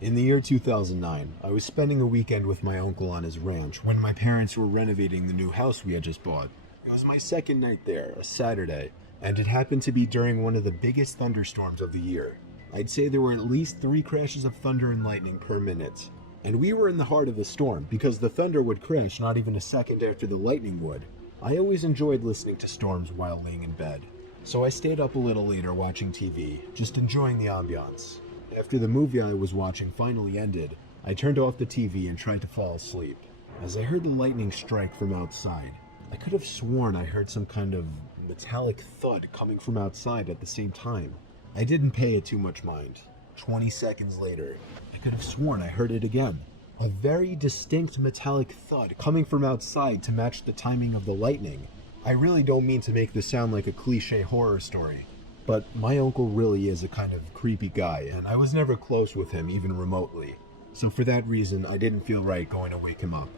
In the year 2009, I was spending a weekend with my uncle on his ranch when my parents were renovating the new house we had just bought. It was my second night there, a Saturday, and it happened to be during one of the biggest thunderstorms of the year. I'd say there were at least 3 crashes of thunder and lightning per minute. And we were in the heart of the storm because the thunder would crash not even a second after the lightning would. I always enjoyed listening to storms while laying in bed, so I stayed up a little later watching TV, just enjoying the ambiance. After the movie I was watching finally ended, I turned off the TV and tried to fall asleep. As I heard the lightning strike from outside, I could have sworn I heard some kind of metallic thud coming from outside at the same time. I didn't pay it too much mind. 20 seconds later, I could have sworn I heard it again. A very distinct metallic thud coming from outside to match the timing of the lightning. I really don't mean to make this sound like a cliche horror story, but my uncle really is a kind of creepy guy, and I was never close with him even remotely. So for that reason, I didn't feel right going to wake him up.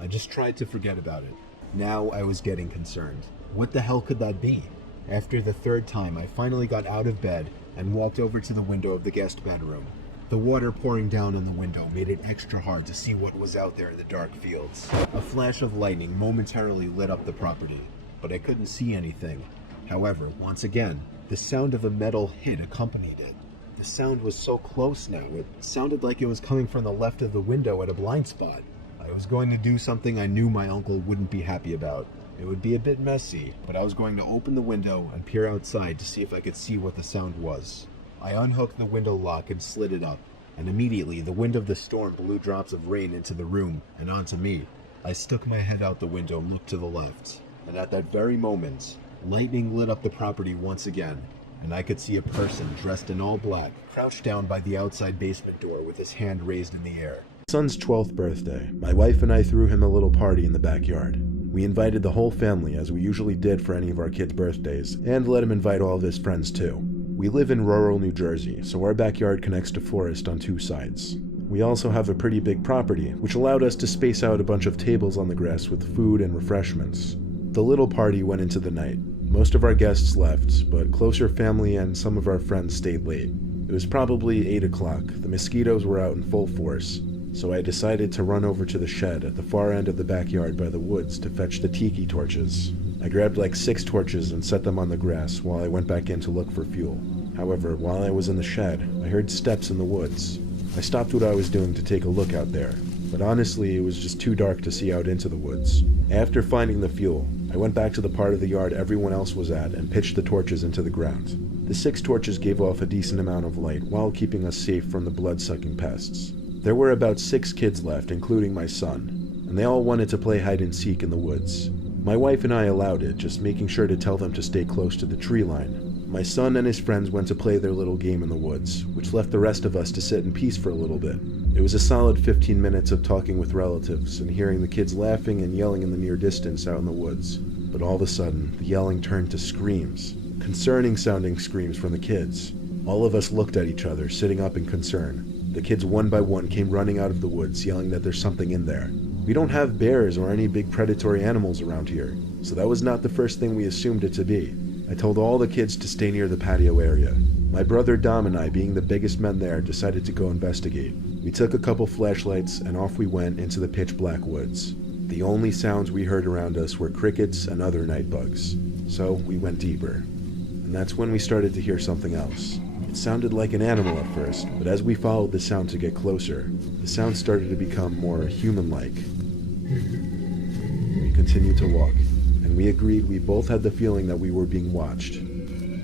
I just tried to forget about it. Now I was getting concerned. What the hell could that be? After the 3rd time, I finally got out of bed and walked over to the window of the guest bedroom. The water pouring down on the window made it extra hard to see what was out there in the dark fields. A flash of lightning momentarily lit up the property, but I couldn't see anything. However, once again, the sound of a metal hit accompanied it. The sound was so close now, it sounded like it was coming from the left of the window at a blind spot. I was going to do something I knew my uncle wouldn't be happy about. It would be a bit messy, but I was going to open the window and peer outside to see if I could see what the sound was. I unhooked the window lock and slid it up, and immediately the wind of the storm blew drops of rain into the room and onto me. I stuck my head out the window and looked to the left, and at that very moment, lightning lit up the property once again, and I could see a person dressed in all black crouched down by the outside basement door with his hand raised in the air. Son's 12th birthday. My wife and I threw him a little party in the backyard. We invited the whole family, as we usually did for any of our kids' birthdays, and let him invite all of his friends too. We live in rural New Jersey, so our backyard connects to forest on 2 sides. We also have a pretty big property, which allowed us to space out a bunch of tables on the grass with food and refreshments. The little party went into the night. Most of our guests left, but closer family and some of our friends stayed late. It was probably 8 o'clock. The mosquitoes were out in full force, so I decided to run over to the shed at the far end of the backyard by the woods to fetch the tiki torches. I grabbed like 6 torches and set them on the grass while I went back in to look for fuel. However, while I was in the shed, I heard steps in the woods. I stopped what I was doing to take a look out there, but honestly it was just too dark to see out into the woods. After finding the fuel, I went back to the part of the yard everyone else was at and pitched the torches into the ground. The 6 torches gave off a decent amount of light while keeping us safe from the blood-sucking pests. There were about 6 kids left, including my son, and they all wanted to play hide-and-seek in the woods. My wife and I allowed it, just making sure to tell them to stay close to the tree line. My son and his friends went to play their little game in the woods, which left the rest of us to sit in peace for a little bit. It was a solid 15 minutes of talking with relatives and hearing the kids laughing and yelling in the near distance out in the woods. But all of a sudden, the yelling turned to screams. Concerning-sounding screams from the kids. All of us looked at each other, sitting up in concern. The kids one by one came running out of the woods, yelling that there's something in there. We don't have bears or any big predatory animals around here, so that was not the first thing we assumed it to be. I told all the kids to stay near the patio area. My brother Dom and I, being the biggest men there, decided to go investigate. We took a couple flashlights and off we went into the pitch black woods. The only sounds we heard around us were crickets and other night bugs. So we went deeper. And that's when we started to hear something else. It sounded like an animal at first, but as we followed the sound to get closer, the sound started to become more human-like. We continued to walk, and we agreed we both had the feeling that we were being watched.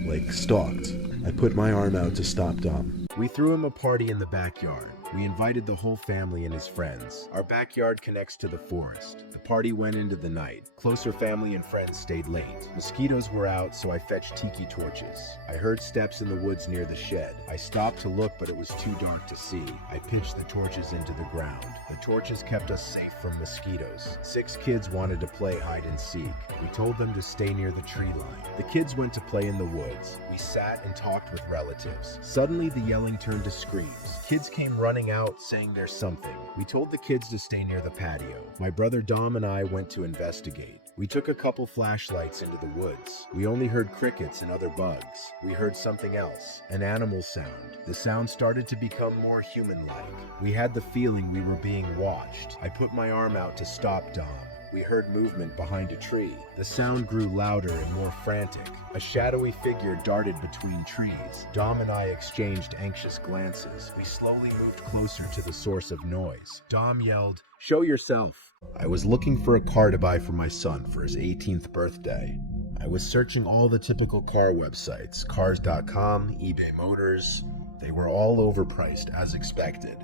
Like, stalked. I put my arm out to stop Dom. We threw him a party in the backyard. We invited the whole family and his friends. Our backyard connects to the forest. The party went into the night. Closer family and friends stayed late. Mosquitoes were out, so I fetched tiki torches. I heard steps in the woods near the shed. I stopped to look, but it was too dark to see. I pitched the torches into the ground. The torches kept us safe from mosquitoes. 6 kids wanted to play hide and seek. We told them to stay near the tree line. The kids went to play in the woods. We sat and talked with relatives. Suddenly the yelling yelling turned to screams. Kids came running out saying there's something. We told the kids to stay near the patio. My brother Dom and I went to investigate. We took a couple flashlights into the woods. We only heard crickets and other bugs. We heard something else, an animal sound. The sound started to become more human-like. We had the feeling we were being watched. I put my arm out to stop Dom. We heard movement behind a tree. The sound grew louder and more frantic. A shadowy figure darted between trees. Dom and I exchanged anxious glances. We slowly moved closer to the source of noise. Dom yelled, "Show yourself!" I was looking for a car to buy for my son for his 18th birthday. I was searching all the typical car websites, cars.com, eBay Motors. They were all overpriced, as expected.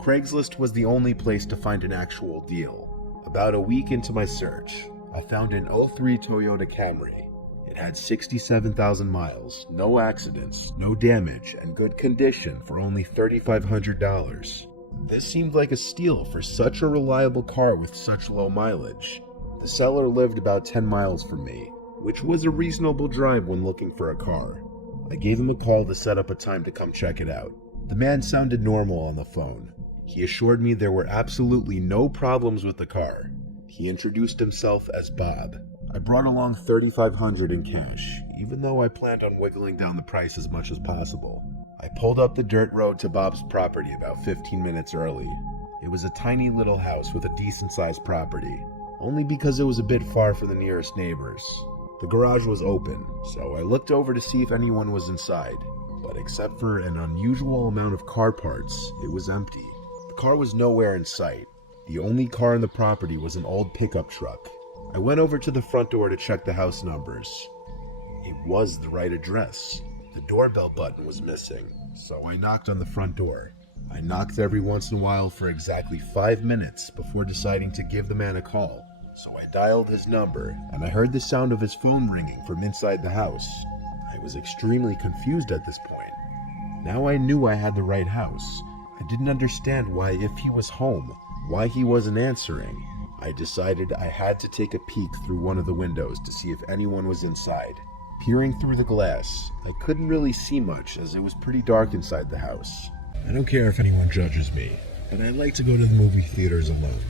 Craigslist was the only place to find an actual deal. About a week into my search, I found an '03 Toyota Camry. It had 67,000 miles, no accidents, no damage, and good condition for only $3,500. This seemed like a steal for such a reliable car with such low mileage. The seller lived about 10 miles from me, which was a reasonable drive when looking for a car. I gave him a call to set up a time to come check it out. The man sounded normal on the phone. He assured me there were absolutely no problems with the car. He introduced himself as Bob. I brought along $3,500 in cash, even though I planned on wiggling down the price as much as possible. I pulled up the dirt road to Bob's property about 15 minutes early. It was a tiny little house with a decent-sized property, only because it was a bit far from the nearest neighbors. The garage was open, so I looked over to see if anyone was inside, but except for an unusual amount of car parts, it was empty. The car was nowhere in sight. The only car in the property was an old pickup truck. I went over to the front door to check the house numbers. It was the right address. The doorbell button was missing, so I knocked on the front door. I knocked every once in a while for exactly 5 minutes before deciding to give the man a call. So I dialed his number, and I heard the sound of his phone ringing from inside the house. I was extremely confused at this point. Now I knew I had the right house. I didn't understand why, if he was home, why he wasn't answering. I decided I had to take a peek through one of the windows to see if anyone was inside. Peering through the glass, I couldn't really see much as it was pretty dark inside the house. I don't care if anyone judges me, but I like to go to the movie theaters alone.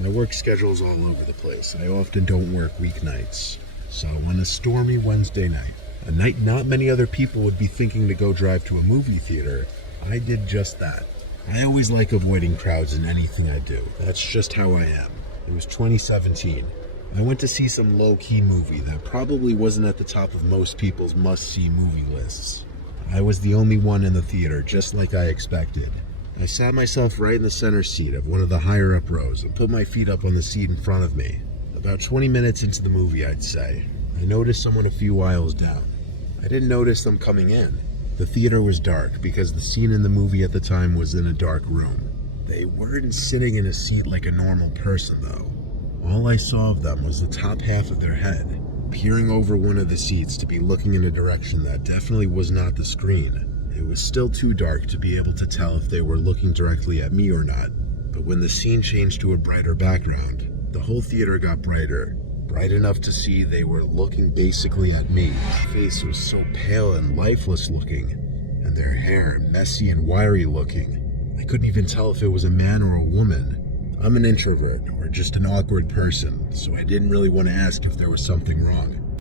My work schedule's all over the place, and I often don't work weeknights. So on a stormy Wednesday night, a night not many other people would be thinking to go drive to a movie theater, I did just that. I always like avoiding crowds in anything I do. That's just how I am. It was 2017. I went to see some low-key movie that probably wasn't at the top of most people's must-see movie lists. I was the only one in the theater, just like I expected. I sat myself right in the center seat of one of the higher-up rows and put my feet up on the seat in front of me. About 20 minutes into the movie, I'd say, I noticed someone a few aisles down. I didn't notice them coming in. The theater was dark because the scene in the movie at the time was in a dark room. They weren't sitting in a seat like a normal person, though. All I saw of them was the top half of their head, peering over one of the seats to be looking in a direction that definitely was not the screen. It was still too dark to be able to tell if they were looking directly at me or not, but when the scene changed to a brighter background, the whole theater got brighter, bright enough to see they were looking basically at me. Their face was so pale and lifeless looking, and their hair messy and wiry looking. I couldn't even tell if it was a man or a woman. I'm an introvert, or just an awkward person, so I didn't really want to ask if there was something wrong.